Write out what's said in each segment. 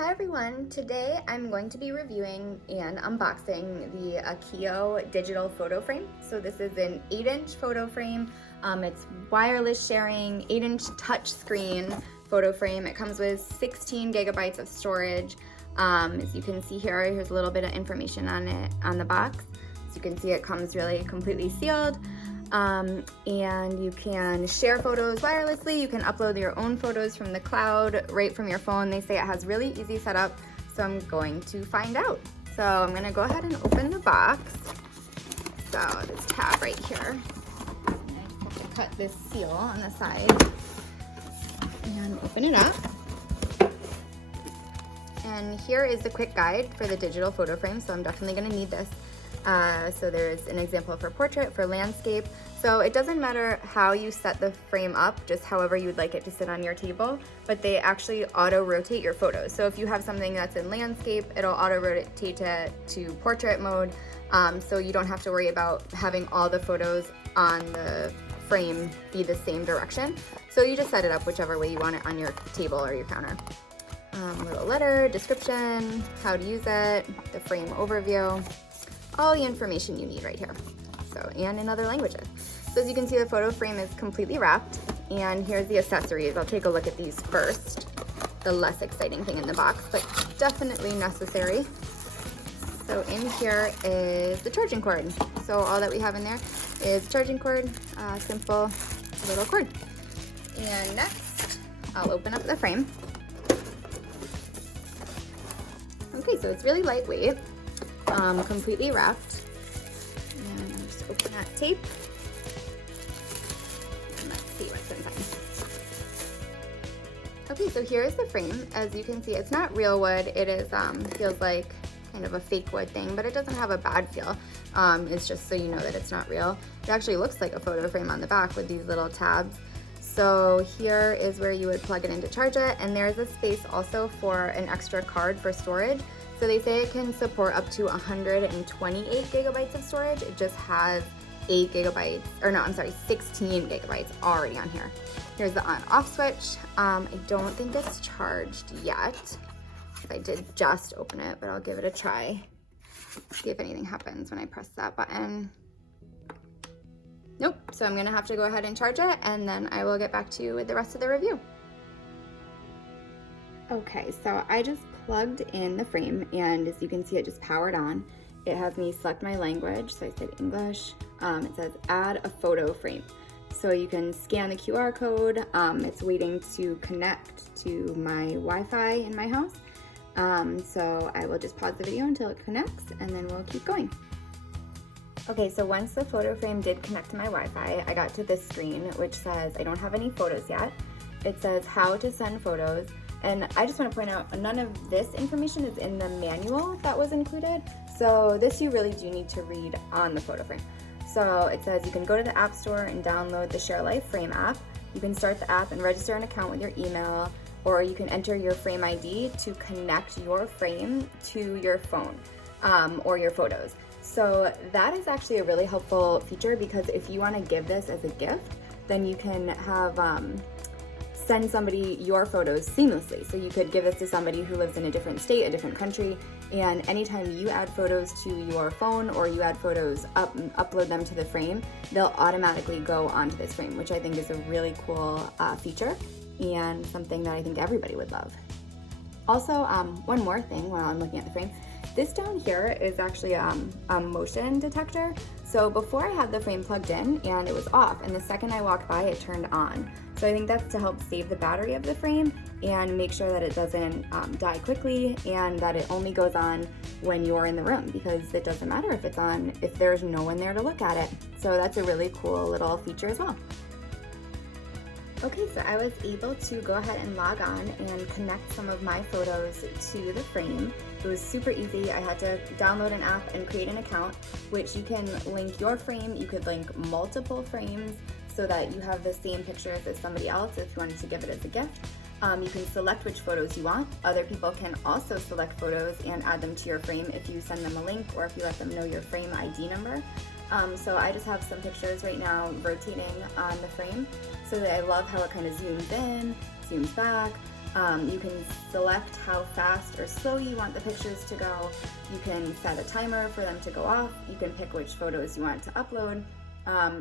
Hi everyone, today I'm going to be reviewing and unboxing the AKIYO digital photo frame. So this is an 8-inch photo frame. It's wireless sharing, 8-inch touch screen photo frame. It comes with 16 gigabytes of storage. As you can see here, here's a little bit of information on it on the box. As you can see, it comes really completely sealed. And you can share photos wirelessly. You can upload your own photos from the cloud right from your phone. They say it has really easy setup, so I'm going to find out. So I'm gonna go ahead and open the box. So this tab right here. And cut this seal on the side and open it up. And here is the quick guide for the digital photo frame, so I'm definitely gonna need this. So there's an example for portrait, for landscape. So it doesn't matter how you set the frame up, just however you would like it to sit on your table, but they actually auto-rotate your photos. So if you have something that's in landscape, it'll auto-rotate it to portrait mode, so you don't have to worry about having all the photos on the frame be the same direction. So you just set it up whichever way you want it on your table or your counter. Little letter, description, how to use it, the frame overview, all the information you need right here. So, and in other languages. So as you can see, the photo frame is completely wrapped, and here's the accessories. I'll take a look at these first. The less exciting thing in the box, but definitely necessary. So in here is the charging cord. So all that we have in there is charging cord, simple little cord. And next, I'll open up the frame. Okay, so it's really lightweight. Completely wrapped. And I'll just open that tape. And let's see what's inside. Okay, so here's the frame. As you can see, it's not real wood. It is feels like kind of a fake wood thing, but it doesn't have a bad feel. It's just so you know that it's not real. It actually looks like a photo frame on the back with these little tabs. So here is where you would plug it in to charge it, and there's a space also for an extra card for storage. So they say it can support up to 128 gigabytes of storage. It just has 8 gigabytes, or no, I'm sorry, 16 gigabytes already on here. Here's the on-off switch. I don't think it's charged yet. I did just open it, but I'll give it a try. See if anything happens when I press that button. Nope, so I'm gonna have to go ahead and charge it, and then I will get back to you with the rest of the review. Okay, so I just plugged in the frame, and as you can see, it just powered on. It has me select my language, so I said English. It says add a photo frame. So you can scan the QR code. It's waiting to connect to my Wi-Fi in my house. So I will just pause the video until it connects, and then we'll keep going. Okay, so once the photo frame did connect to my Wi-Fi, I got to this screen, which says I don't have any photos yet. It says how to send photos. And I just want to point out, none of this information is in the manual that was included. So this you really do need to read on the photo frame. So it says you can go to the App Store and download the Share Life Frame app. You can start the app and register an account with your email, or you can enter your frame ID to connect your frame to your phone or your photos. So that is actually a really helpful feature, because if you want to give this as a gift, then you can have send somebody your photos seamlessly. So you could give this to somebody who lives in a different state, a different country, and anytime you add photos to your phone or you add photos upload them to the frame, they'll automatically go onto this frame, which I think is a really cool feature and something that I think everybody would love. Also, one more thing while I'm looking at the frame. This down here is actually a motion detector. So before I had the frame plugged in and it was off, and the second I walked by it turned on. So I think that's to help save the battery of the frame and make sure that it doesn't die quickly, and that it only goes on when you're in the room, because it doesn't matter if it's on if there's no one there to look at it. So that's a really cool little feature as well. Okay, so I was able to go ahead and log on and connect some of my photos to the frame. It was super easy. I had to download an app and create an account, which you can link your frame. You could link multiple frames so that you have the same pictures as somebody else if you wanted to give it as a gift. You can select which photos you want. Other people can also select photos and add them to your frame if you send them a link or if you let them know your frame ID number. So I just have some pictures right now rotating on the frame, so that I love how it kind of zooms in, zooms back. You can select how fast or slow you want the pictures to go. You can set a timer for them to go off. You can pick which photos you want to upload.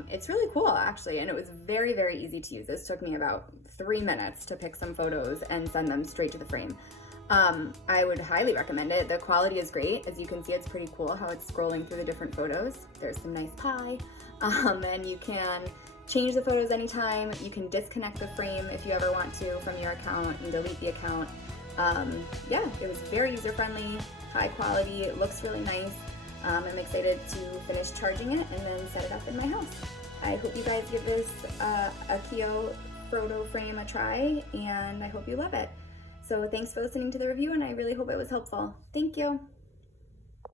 It's really cool actually, and it was very, very easy to use. This took me about 3 minutes to pick some photos and send them straight to the frame. I would highly recommend it. The quality is great. As you can see, it's pretty cool how it's scrolling through the different photos. There's some nice pie. And you can change the photos anytime. You can disconnect the frame if you ever want to from your account and delete the account. Yeah, it was very user-friendly, high quality. It looks really nice. I'm excited to finish charging it and then set it up in my house. I hope you guys give this AKIYO photo frame a try, and I hope you love it. So thanks for listening to the review, and I really hope it was helpful. Thank you.